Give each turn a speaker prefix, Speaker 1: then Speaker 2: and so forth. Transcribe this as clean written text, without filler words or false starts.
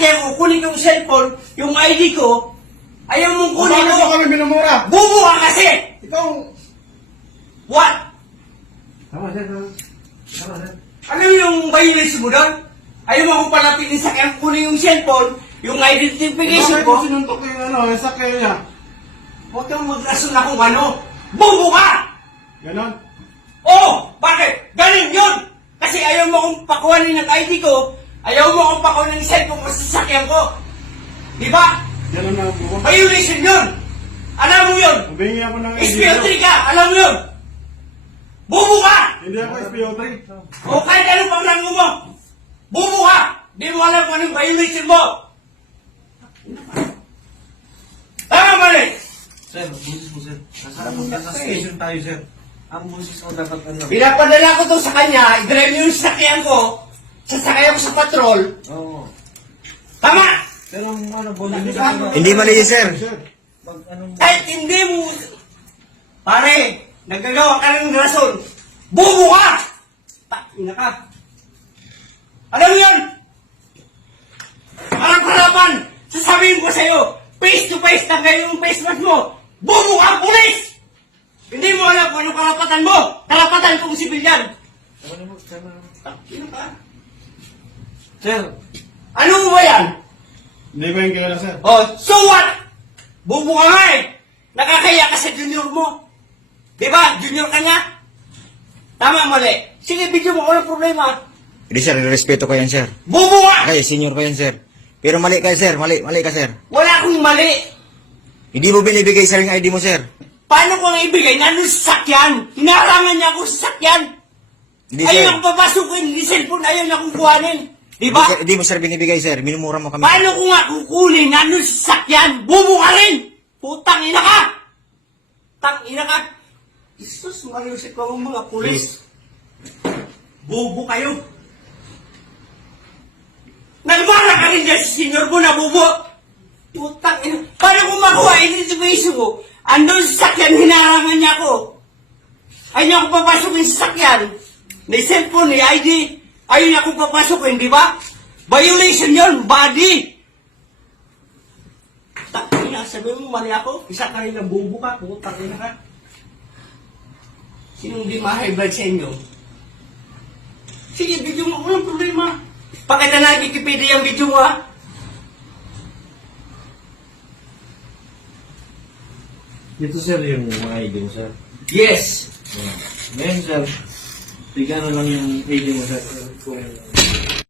Speaker 1: sasakyan ko, kunin yung cellphone, yung ID ko, ayaw mong kunin
Speaker 2: Bakit mo
Speaker 1: ko.
Speaker 2: kami minumura?
Speaker 1: Bubo ka kasi!
Speaker 2: Ikaw,
Speaker 1: What?
Speaker 2: tama sir, tama sir.
Speaker 1: Ano yung violation mo doon? Ayaw mo akong palapitin sa kanya, kunin yung cellphone, yung identification
Speaker 2: Bakit mo
Speaker 1: ko.
Speaker 2: sinuntok yung yung sakyan niya?
Speaker 1: Huwag kang mag-rason na kung ano. Bubo ka!
Speaker 2: Ganon.
Speaker 1: Oh! Bakit? Galing yun! Kasi ayaw mo akong pakuhanin ng ID ko, ayaw mo akong pakuhanin ng cellphone ko sa sasakyan ko. Di ba?
Speaker 2: Ganon na po.
Speaker 1: Violation yun! Alam mo yun!
Speaker 2: Humingi ako ng
Speaker 1: SPO3 ka! Alam mo yun! Bubo ka!
Speaker 2: Hindi ako SPO3.
Speaker 1: O kahit anong pangrango mo! Bubo ka! Di mo alam kung anong violation mo! Tama mali!
Speaker 3: Sir, busis mo sir. Nasa station tayo sir. Ang busis mo dapat ano.
Speaker 1: Pinapadala ko to sa kanya, i-drive yung sasakyan ko, sasakyan ko sa patrol.
Speaker 3: Oo.
Speaker 1: Tama!
Speaker 3: Pero ang ano, bulis mo
Speaker 1: Hindi
Speaker 4: Hindi mali yun, sir.
Speaker 2: Sir,
Speaker 3: Pag anong...
Speaker 1: Kahit hindi mo... Pare, nagagawa ka ng rason. Bubo ka! Ina ka. Alam mo yun? Harap-harapan! Sasabihin ko sa'yo, face to face na kayo yung face mask mo. Bubo ka, pulis! Hindi mo alam kung anong karapatan mo. Karapatan kong sibilyan. Ina ka.
Speaker 3: Sir,
Speaker 1: Ano mo ba yan?
Speaker 2: hindi ko yung kilala sir.
Speaker 1: Oh, so what? Bubo ka nga eh. Nakakaya ka sa junior mo. Diba? Junior ka niya. Tama, mali. Sige, video mo. Walang problema.
Speaker 4: Hindi, sir. Respeto ko yan, sir.
Speaker 1: Bubo ka!
Speaker 4: Okay, senior ko yan, sir. Pero mali ka, sir. Mali ka, sir.
Speaker 1: Wala akong mali.
Speaker 4: Hindi mo binibigay, sir, yung ID mo, sir.
Speaker 1: Paano ko nga ibigay? Nandun sa sakyan. Hinarangan niya ako sa sakyan.
Speaker 4: Hindi,
Speaker 1: Ayaw
Speaker 4: sir.
Speaker 1: akong papasukin. Hindi cellphone. Ayaw niya akong kuhanin. Diba?
Speaker 4: Hindi mo, sir, binibigay, sir. Minumura mo kami.
Speaker 1: Paano ko nga kukunin? Nandun sa sakyan. Bubo ka rin. Putang ina ka. Tang ina ka. Isus, mariusip ko ang mga pulis. Bubo kayo. Nagmara ka rin dyan sa senior mo na bubo. Putang ina. Paano ko makuha identification ko? Andun sa sakyan, hinarangan niya ako. Ayaw niya akong papasukin sa sakyan. May cellphone, may ID. Ayaw niya akong papasukin, di ba? Violation yun, body. Takina, sabi mo mali ako. Isa ka rin na bubo ka, putang ina ka. Sinong di ma-high blood sa inyo? Sige, video mo, walang problema. Pakita na Wikipedia yung video mo, ha?
Speaker 3: dito sir yung mga ID mo sir.
Speaker 1: Yes.
Speaker 3: Ngayon sir, tignan na lang yung ID mo sir. Kung